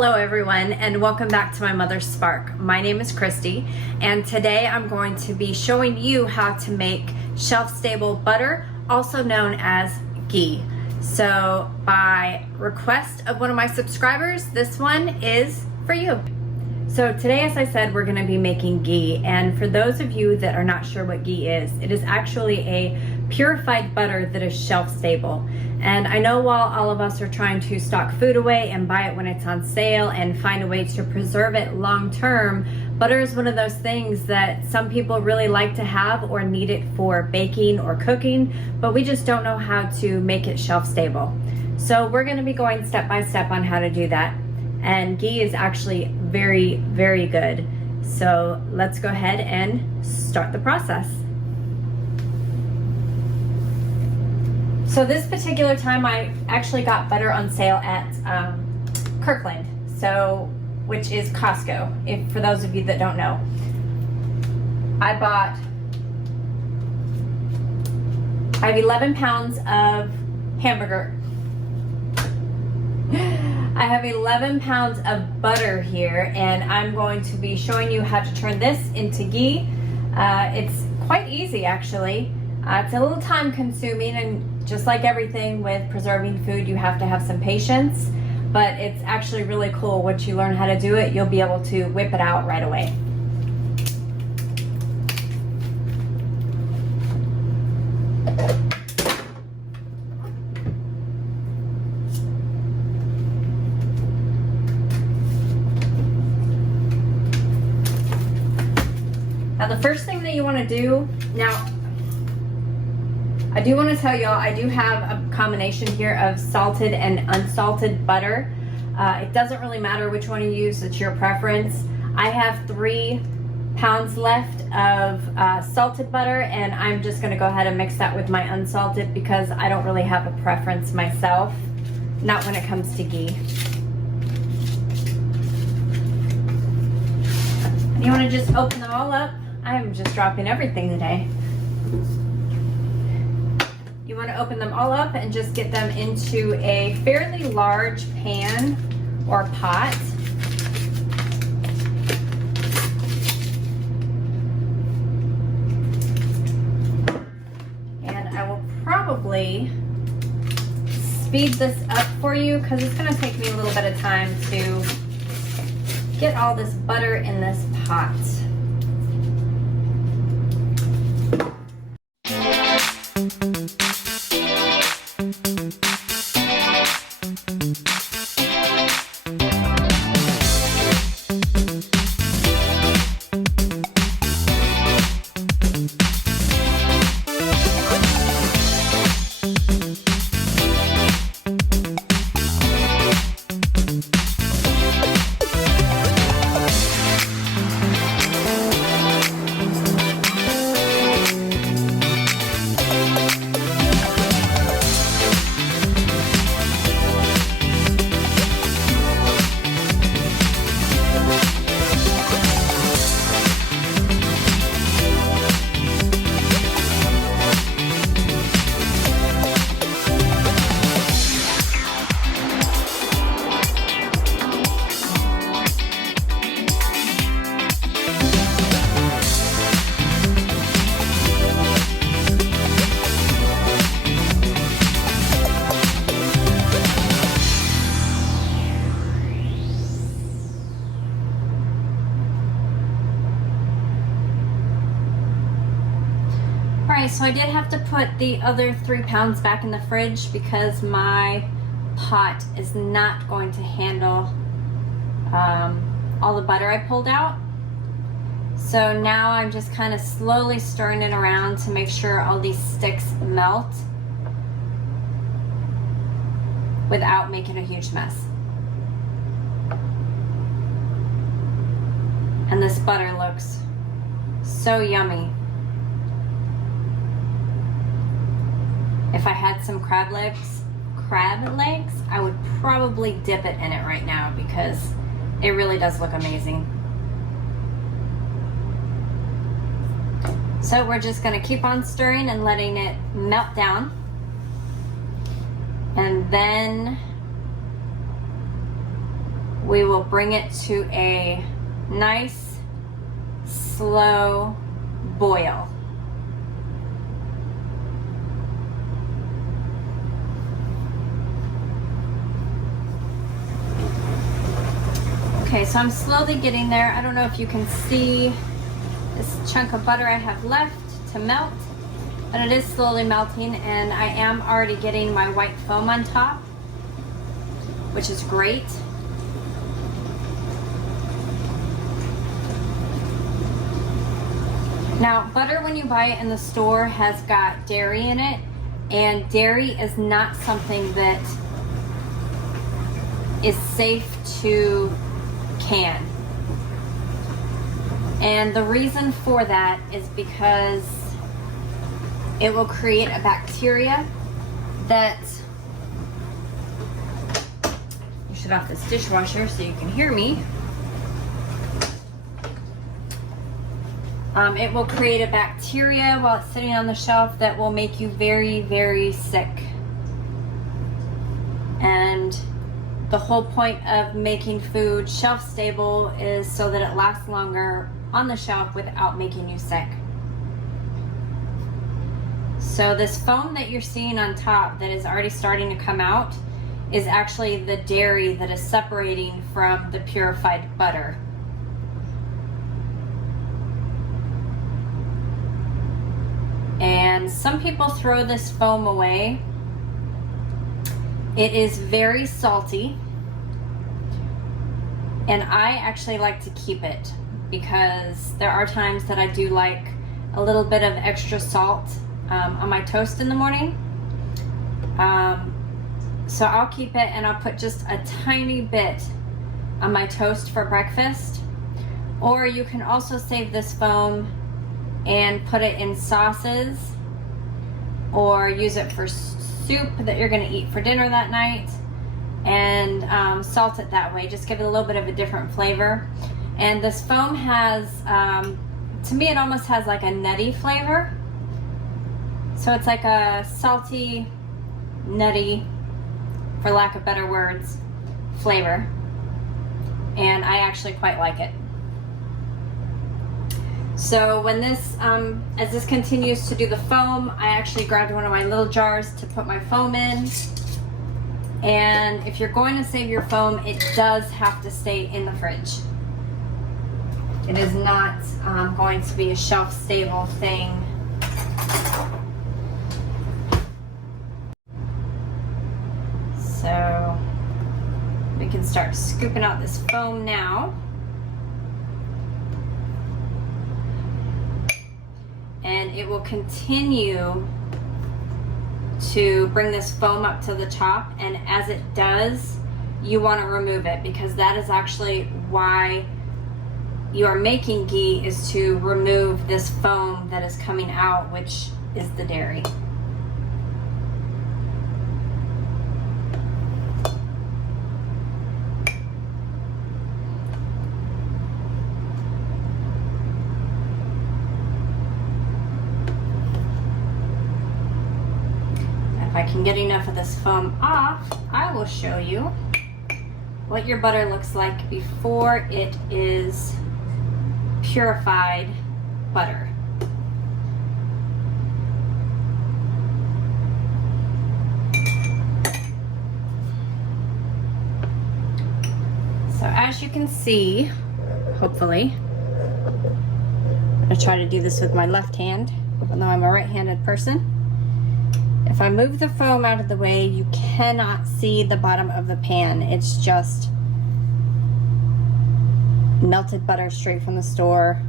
Hello everyone, and welcome back to my Mother's Spark. My name is Christy, and today I'm going to be showing you how to make shelf-stable butter, also known as ghee. So by request of one of my subscribers, this one is for you. So today, as I said, we're gonna be making ghee, and for those of you that are not sure what ghee is, it is actually a purified butter that is shelf-stable. And I know while all of us are trying to stock food away and buy it when it's on sale and find a way to preserve it long-term, butter is one of those things that some people really like to have or need it for baking or cooking, but we just don't know how to make it shelf-stable. So we're gonna be going step by step on how to do that. And ghee is actually very, very good. So let's go ahead and start the process. So this particular time I actually got butter on sale at Kirkland, which is Costco, for those of you that don't know. I have 11 pounds of hamburger. I have 11 pounds of butter here, and I'm going to be showing you how to turn this into ghee. It's quite easy actually. It's a little time consuming, and just like everything with preserving food, you have to have some patience, but it's actually really cool. Once you learn how to do it, you'll be able to whip it out right away. Now the first thing that you want to do, I do want to tell y'all, I do have a combination here of salted and unsalted butter. It doesn't really matter which one you use, it's your preference. I have 3 pounds left of salted butter, and I'm just going to go ahead and mix that with my unsalted because I don't really have a preference myself, not when it comes to ghee. And you want to just open them all up. I'm just dropping everything today. You want to open them all up and just get them into a fairly large pan or pot. And I will probably speed this up for you because it's going to take me a little bit of time to get all this butter in this pot. Alright, so I did have to put the other 3 pounds back in the fridge because my pot is not going to handle all the butter I pulled out. So now I'm just kind of slowly stirring it around to make sure all these sticks melt without making a huge mess. And this butter looks so yummy. If I had some crab legs, I would probably dip it in it right now because it really does look amazing. So we're just going to keep on stirring and letting it melt down. And then we will bring it to a nice, slow boil. Okay, so I'm slowly getting there. I don't know if you can see this chunk of butter I have left to melt, but it is slowly melting, and I am already getting my white foam on top, which is great. Now, butter when you buy it in the store has got dairy in it, and dairy is not something that is safe to can. And the reason for that is because it will create a bacteria that, you shut off this dishwasher so you can hear me. It will create a bacteria while it's sitting on the shelf that will make you very, very sick. And the whole point of making food shelf stable is so that it lasts longer on the shelf without making you sick. So this foam that you're seeing on top that is already starting to come out is actually the dairy that is separating from the purified butter. And some people throw this foam away. It is very salty, and I actually like to keep it because there are times that I do like a little bit of extra salt on my toast in the morning. So I'll keep it, and I'll put just a tiny bit on my toast for breakfast. Or you can also save this foam and put it in sauces, or use it for soup that you're going to eat for dinner that night, and salt it that way. Just give it a little bit of a different flavor. And this foam has, to me, it almost has like a nutty flavor. So it's like a salty, nutty, for lack of better words, flavor. And I actually quite like it. So when this, as this continues to do the foam, I actually grabbed one of my little jars to put my foam in. And if you're going to save your foam, it does have to stay in the fridge. It is not going to be a shelf-stable thing. So we can start scooping out this foam now. And it will continue to bring this foam up to the top, and as it does, you want to remove it, because that is actually why you are making ghee, is to remove this foam that is coming out, which is the dairy. If I can get enough of this foam off, I will show you what your butter looks like before it is purified butter. So as you can see, hopefully, I'm going to try to do this with my left hand, even though I'm a right-handed person. If I move the foam out of the way, you cannot see the bottom of the pan. It's just melted butter straight from the store,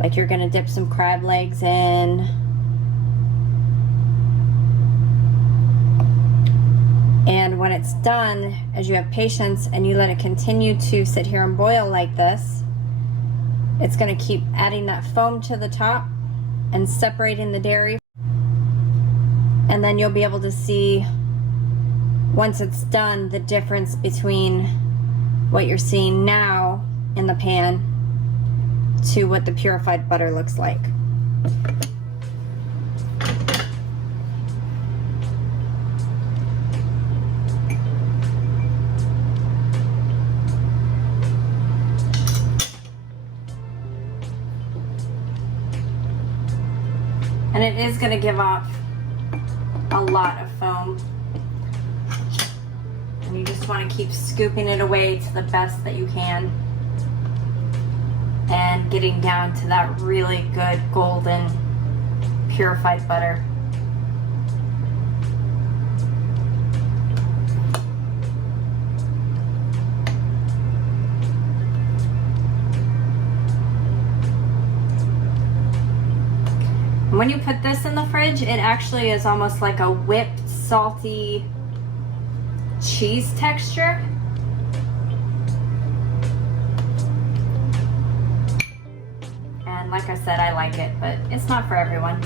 like you're gonna dip some crab legs in. And when it's done, as you have patience and you let it continue to sit here and boil like this, it's gonna keep adding that foam to the top and separating the dairy. And then you'll be able to see, once it's done, the difference between what you're seeing now in the pan to what the purified butter looks like. And it is going to give off a lot of foam. And you just want to keep scooping it away to the best that you can. And getting down to that really good golden purified butter. When you put this in the fridge, it actually is almost like a whipped, salty cheese texture. And like I said, I like it, but it's not for everyone.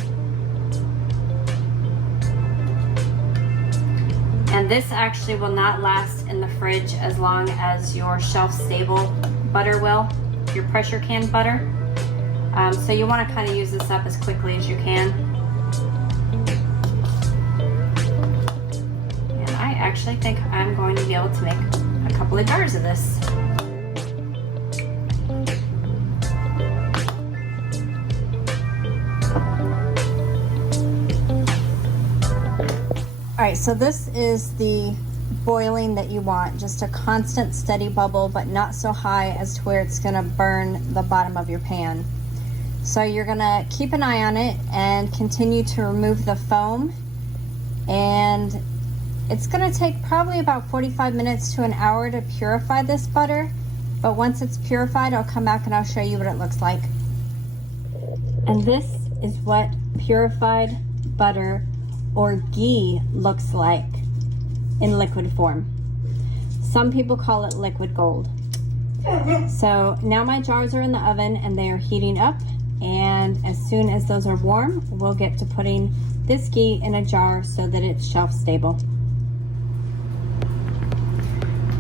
And this actually will not last in the fridge as long as your shelf-stable butter will, your pressure can butter. So you want to kind of use this up as quickly as you can. And I actually think I'm going to be able to make a couple of jars of this. Alright, so this is the boiling that you want, just a constant steady bubble, but not so high as to where it's going to burn the bottom of your pan. So you're going to keep an eye on it and continue to remove the foam, and it's going to take probably about 45 minutes to an hour to purify this butter, but once it's purified I'll come back and I'll show you what it looks like. And this is what purified butter or ghee looks like in liquid form. Some people call it liquid gold. So now my jars are in the oven and they are heating up, and as soon as those are warm, we'll get to putting this ghee in a jar so that it's shelf stable.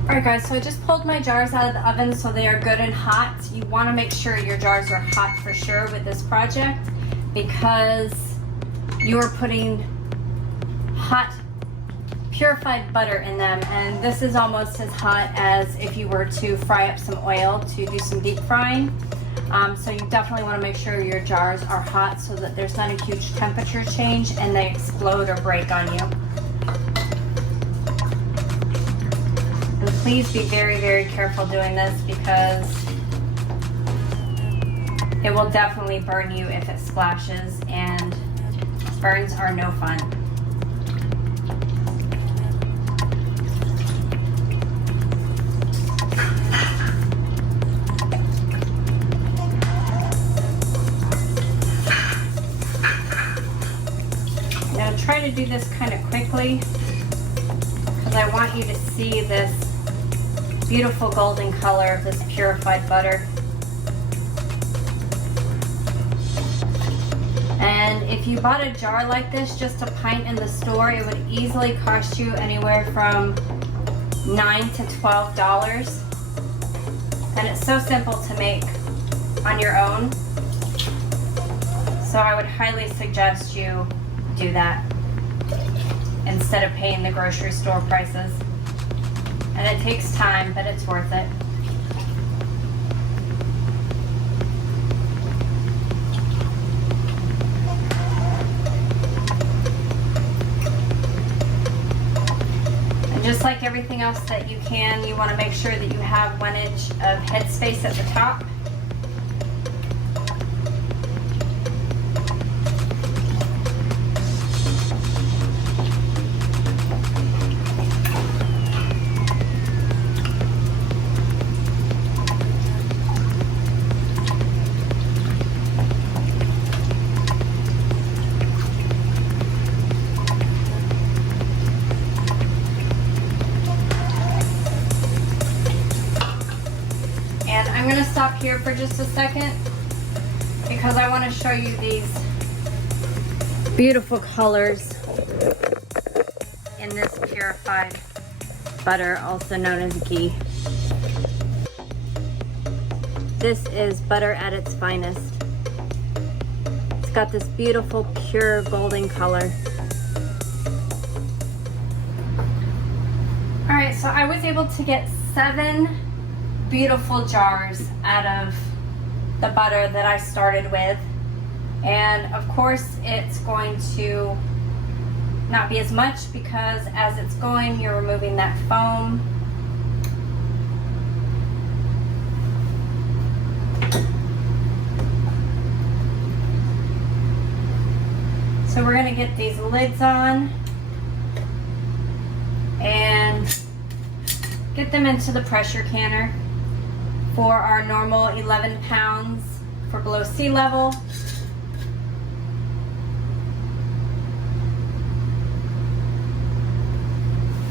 Alright guys, so I just pulled my jars out of the oven so they are good and hot. You want to make sure your jars are hot for sure with this project, because you are putting hot purified butter in them, and this is almost as hot as if you were to fry up some oil to do some deep frying. So you definitely want to make sure your jars are hot so that there's not a huge temperature change and they explode or break on you. And please be very, very careful doing this, because it will definitely burn you if it splashes, and burns are no fun. Try to do this kind of quickly because I want you to see this beautiful golden color of this purified butter. And if you bought a jar like this, just a pint in the store, it would easily cost you anywhere from $9 to $12. And it's so simple to make on your own. So I would highly suggest you do that instead of paying the grocery store prices. And it takes time, but it's worth it. And just like everything else that you can, you want to make sure that you have 1 inch of headspace at the top. I'm going to stop here for just a second because I want to show you these beautiful colors in this purified butter, also known as ghee. This is butter at its finest. It's got this beautiful pure golden color. Alright, so I was able to get 7 beautiful jars out of the butter that I started with. And of course it's going to not be as much because as it's going, you're removing that foam. So we're gonna get these lids on and get them into the pressure canner for our normal 11 pounds for below sea level.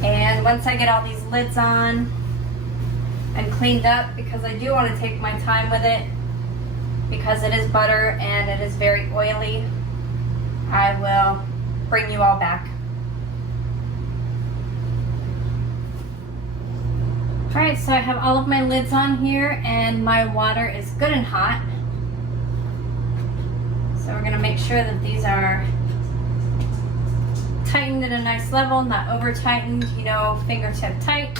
And once I get all these lids on and cleaned up, because I do want to take my time with it because it is butter and it is very oily, I will bring you all back. Alright, so I have all of my lids on here and my water is good and hot. So we're going to make sure that these are tightened at a nice level, not over tightened, you know, fingertip tight.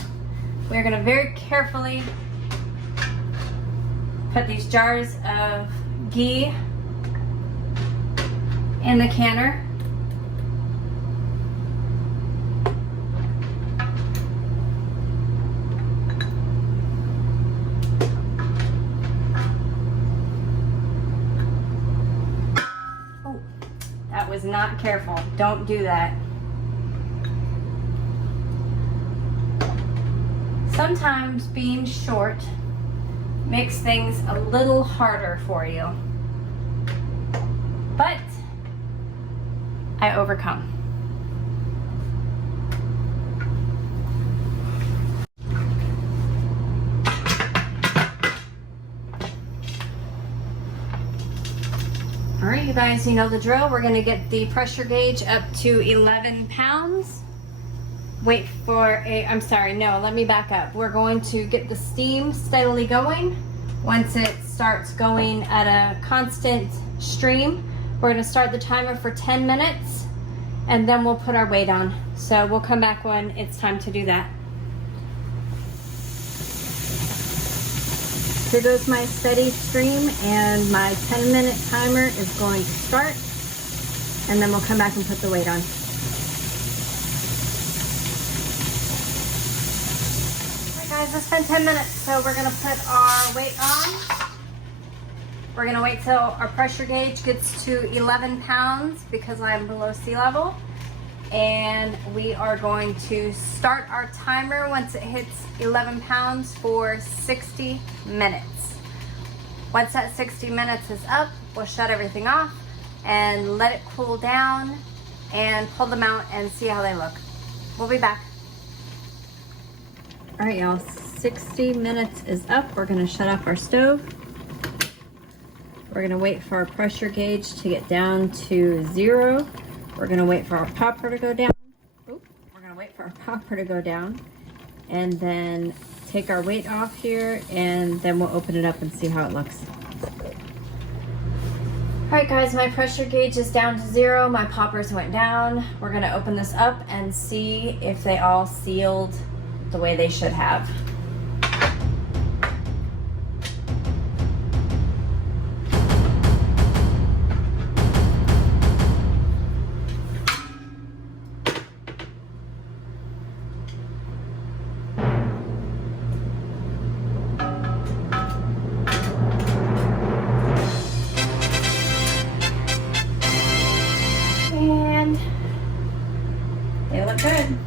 We're going to very carefully put these jars of ghee in the canner. Oh, that was not careful. Don't do that. Sometimes being short makes things a little harder for you, but I overcome. All right, you guys, you know the drill. We're gonna get the pressure gauge up to 11 pounds. Wait for a, I'm sorry, no, let me back up. We're going to get the steam steadily going. Once it starts going at a constant stream, we're gonna start the timer for 10 minutes and then we'll put our weight on. So we'll come back when it's time to do that. Here goes my steady stream and my 10-minute timer is going to start, and then we'll come back and put the weight on. Guys, it's been 10 minutes, so we're gonna put our weight on. We're gonna wait till our pressure gauge gets to 11 pounds because I'm below sea level. And we are going to start our timer once it hits 11 pounds for 60 minutes. Once that 60 minutes is up, we'll shut everything off and let it cool down and pull them out and see how they look. We'll be back. All right, y'all, 60 minutes is up. We're gonna shut off our stove. We're gonna wait for our pressure gauge to get down to 0. We're gonna wait for our popper to go down. Oop, we're gonna wait for our popper to go down and then take our weight off here, and then we'll open it up and see how it looks. All right, guys, my pressure gauge is down to 0. My poppers went down. We're gonna open this up and see if they all sealed the way they should have. And they look good.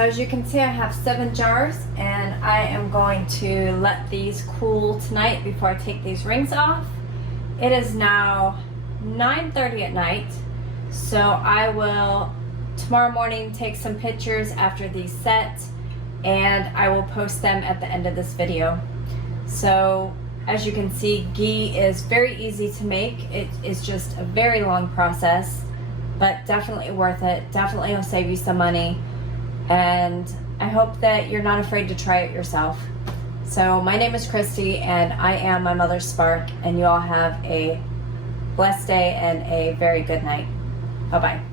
so as you can see, I have 7 jars, and I am going to let these cool tonight before I take these rings off. It is now 9:30 at night, so I will tomorrow morning take some pictures after these set, and I will post them at the end of this video. So as you can see, ghee is very easy to make. It is just a very long process, but definitely worth it. Definitely will save you some money, and I hope that you're not afraid to try it yourself. So my name is Christy, and I am my mother's spark, and you all have a blessed day and a very good night. Bye-bye.